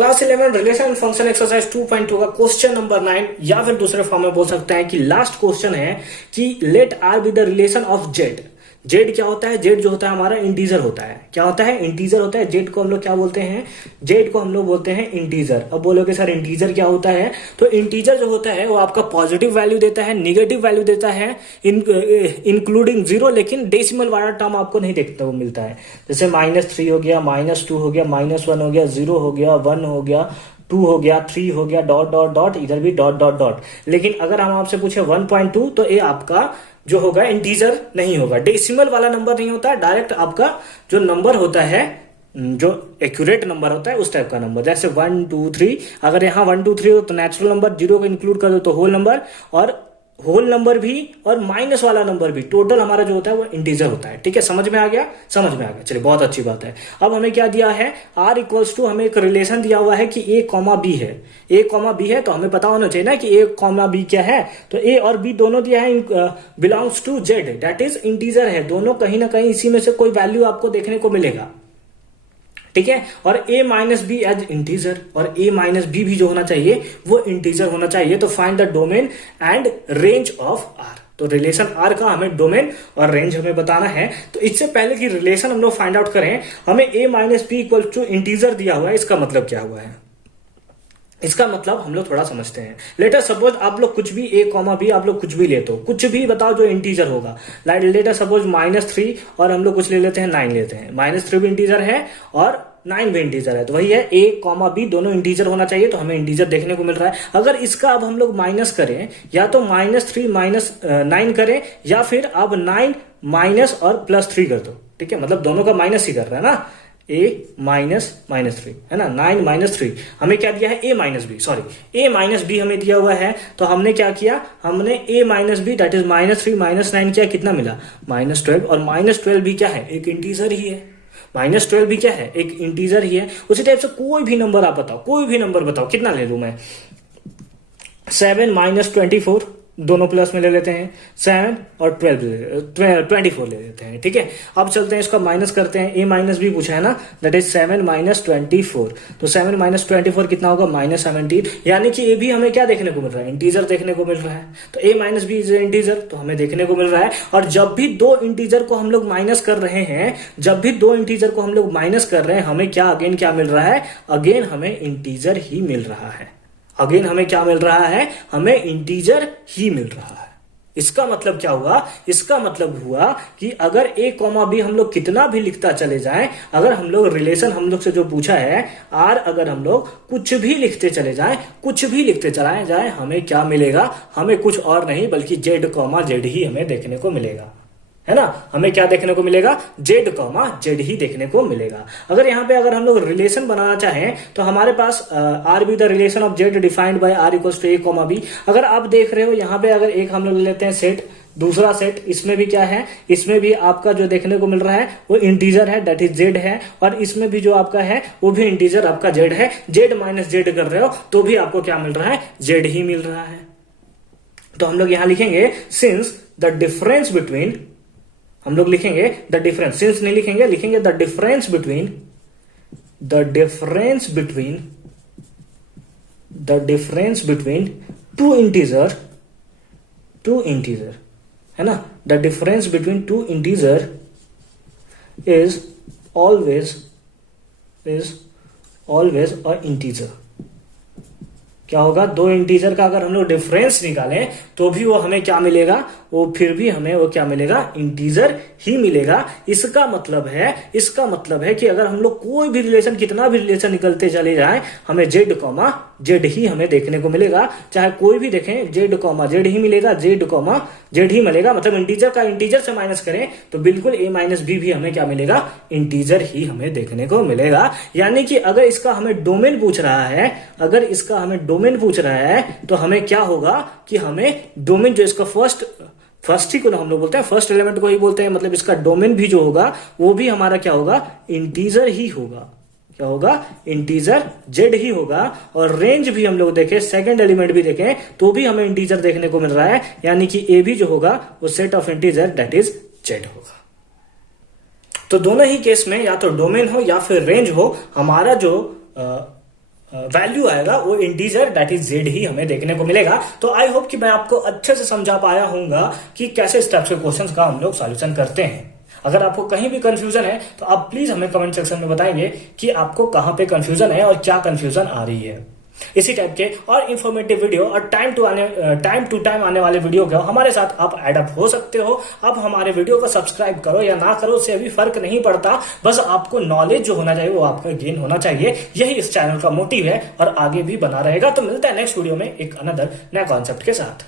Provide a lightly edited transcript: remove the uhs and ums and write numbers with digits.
Class 11 relation function exercise 2.2 का question number 9 या फिर दूसरे फॉर्म में बोल सकते हैं कि लास्ट क्वेश्चन है कि let R be the relation of Z. Z क्या होता है? जेड जो होता है हमारा इंटीजर होता है। क्या होता है? इंटीजर होता है। जेड को हम लोग क्या बोलते हैं? जेड को हम लोग बोलते हैं इंटीजर। अब बोलोगे सर इंटीजर क्या होता है? तो इंटीजर जो होता है वो आपका पॉजिटिव वैल्यू देता है, निगेटिव वैल्यू देता है, इंक्लूडिंग जीरो, लेकिन डेसिमल वाला टर्म आपको नहीं देखने को मिलता है। जैसे -3 हो गया, -2 हो गया, -1 हो गया, 0 हो गया, 1 हो गया, 2 हो गया, 3 हो गया, डॉट डॉट डॉट, इधर भी डॉट डॉट डॉट। लेकिन अगर हम आपसे पूछे 1.2 तो ये आपका जो होगा इंटीजर नहीं होगा, डेसिमल वाला नंबर नहीं होता, डायरेक्ट आपका जो नंबर होता है, जो एक्यूरेट नंबर होता है उस टाइप का नंबर। जैसे 1 2 3, अगर यहाँ 1 2 3 हो तो नेचुरल नंबर, 0 को इंक्लूड कर दो तो होल नंबर, और होल नंबर भी और माइनस वाला नंबर भी, टोटल हमारा जो होता है वो इंटीजर होता है। ठीक है, समझ में आ गया? समझ में आ गया, चलिए बहुत अच्छी बात है। अब हमें क्या दिया है? r इक्वल्स टू, हमें एक रिलेशन दिया हुआ है कि a कॉमा b है। a कॉमा b है तो हमें पता होना चाहिए ना कि a कॉमा b क्या है। तो a और b दोनों दिया है, belongs to z, that is integer है। दोनों कहीं ना कहीं इसी में से कोई वैल्यू आपको देखने को मिलेगा। ठीक है, और a minus B as integer, और a माइनस बी भी जो होना चाहिए वो इंटीजर होना चाहिए। तो find the domain and range of r। तो रिलेशन r का हमें डोमेन और रेंज हमें बताना है। तो इससे पहले कि रिलेशन हम लोग फाइंड आउट करें, हमें a minus B equal to integer दिया हुआ है। इसका मतलब क्या हुआ है? इसका मतलब हम लोग थोड़ा समझते हैं। लेटर सपोज आप लोग कुछ भी a कॉमा बी, आप लोग कुछ भी लेते हो, कुछ भी बताओ जो इंटीजर होगा। लेटर सपोज -3 और हम लोग कुछ ले लेते हैं 9 लेते हैं। -3 भी इंटीजर है और 9 भी इंटीजर है, तो वही है a कॉमा बी, दोनों इंटीजर होना चाहिए। तो हमें इंटीजर देखने को मिल रहा है। अगर इसका अब हम लोग माइनस करें, या तो -3 -9 करें, या फिर अब 9 माइनस और +3 कर दो। ठीक है, मतलब दोनों का माइनस ही कर रहा है ना, a -3 है ना, 9 -3। हमें क्या दिया है? a minus B, sorry a minus B हमें दिया हुआ है। तो हमने क्या किया? हमने a minus B that is -3 -9 किया, कितना मिला? -12। और -12 भी क्या है? एक इंटीजर ही है। -12 भी क्या है? एक इंटीजर ही है। उसी टाइप से कोई भी नंबर आप बताओ, कोई भी नंबर बताओ, कितना ले लूं मैं? 7 -24, दोनों प्लस में ले लेते हैं, 7 और 24 ले लेते हैं। ठीक है, अब चलते हैं इसका माइनस करते हैं। a माइनस भी पूछा है ना, दैट इज 7 -24। तो 7 -24 कितना होगा? -17। यानी कि ये भी हमें क्या देखने को मिल रहा है? इंटीजर देखने को मिल रहा है। तो a minus B is integer, तो हमें देखने को मिल रहा है। और जब भी दो इंटीजर को हम लोग माइनस कर रहे हैं, जब भी दो इंटीजर को हम लोग माइनस कर रहे हैं, हमें क्या अगेन क्या मिल रहा है? अगेन हमें इंटीजर ही मिल रहा है। अगेन हमें क्या मिल रहा है? हमें इंटीजर ही मिल रहा है। इसका मतलब क्या हुआ? इसका मतलब हुआ कि अगर a कॉमा बी हम लोग कितना भी लिखता चले जाएं, अगर हम लोग रिलेशन हम लोग से जो पूछा है r, अगर हम लोग कुछ भी लिखते चले जाएं, कुछ भी लिखते चलाए जाए, हमें क्या मिलेगा? हमें कुछ और नहीं बल्कि z कॉमा जेड ही हमें देखने को मिलेगा, है ना। हमें क्या देखने को मिलेगा? z कॉमा जेड ही देखने को मिलेगा। अगर यहाँ पे अगर हम लोग रिलेशन बनाना चाहें तो हमारे पास R be the relation of Z defined by r equals to a comma b. अगर आप देख रहे हो यहाँ पे, अगर एक हम लोग ले लेते हैं सेट, दूसरा सेट, इसमें भी क्या है? इसमें भी आपका जो देखने को मिल रहा है वो इंटीजर है, दैट इज जेड है। और इसमें भी जो आपका है वो भी इंटीजर आपका जेड है। जेड माइनस जेड कर रहे हो तो भी आपको क्या मिल रहा है? जेड ही मिल रहा है। तो हम लोग यहां लिखेंगे सिंस द डिफरेंस बिटवीन, हम लोग लिखेंगे द डिफरेंस, सिंस नहीं लिखेंगे, लिखेंगे the difference between, the difference between, the difference between two integer, two integer, है ना। The difference between two integer is always a integer. क्या होगा? दो इंटीजर का अगर हम लोग डिफरेंस निकालें तो भी वो हमें क्या मिलेगा? वो फिर भी हमें वो क्या मिलेगा? इंटीजर ही मिलेगा। इसका मतलब है कि अगर हम लोग कोई भी रिलेशन, कितना भी रिलेशन निकलते चले जाएं, हमें जेड कॉमा जेड ही हमें देखने को मिलेगा। चाहे कोई भी देखें, जेड कॉमा जेड ही मिलेगा, जेड कॉमा जेड ही मिलेगा। मतलब इंटीजर का इंटीजर से माइनस करें तो बिल्कुल a माइनस बी भी हमें क्या मिलेगा? इंटीजर ही हमें देखने को मिलेगा। यानी कि अगर इसका हमें डोमेन पूछ रहा है, अगर इसका हमें डोमेन पूछ रहा है तो हमें क्या होगा कि हमें डोमेन, जो इसका फर्स्ट ही को हम लोग बोलते हैं, फर्स्ट एलिमेंट को ही बोलते हैं, मतलब इसका डोमेन भी जो होगा वो भी हमारा क्या होगा? इंटीजर ही होगा। क्या होगा? इंटीजर जेड ही होगा। और रेंज भी हम लोग देखें, सेकंड एलिमेंट भी देखें तो भी हमें इंटीजर देखने को मिल रहा है। यानी कि ए भी जो होगा वो set of integer that is Z होगा। तो दोनों ही केस में या तो डोमेन हो या फिर रेंज हो, हमारा जो वैल्यू आएगा वो इंटीजर दैट इज जेड ही हमें देखने को मिलेगा। तो आई होप कि मैं आपको अच्छे से समझा पाया हूंगा कि कैसे इस टाइप के क्वेश्चंस का हम लोग सॉल्यूशन करते हैं। अगर आपको कहीं भी कंफ्यूजन है तो आप प्लीज हमें कमेंट सेक्शन में बताएंगे कि आपको कहां पे कंफ्यूजन है और क्या कंफ्यूजन आ रही है। इसी टाइप के और इंफॉर्मेटिव वीडियो और टाइम टू टाइम आने वाले वीडियो को हमारे साथ आप एडअप हो सकते हो। आप हमारे वीडियो को सब्सक्राइब करो या ना करो उससे अभी फर्क नहीं पड़ता, बस आपको नॉलेज जो होना चाहिए वो आपका गेन होना चाहिए। यही इस चैनल का मोटिव है और आगे भी बना रहेगा। तो मिलता है नेक्स्ट वीडियो में एक अनदर नया कॉन्सेप्ट के साथ।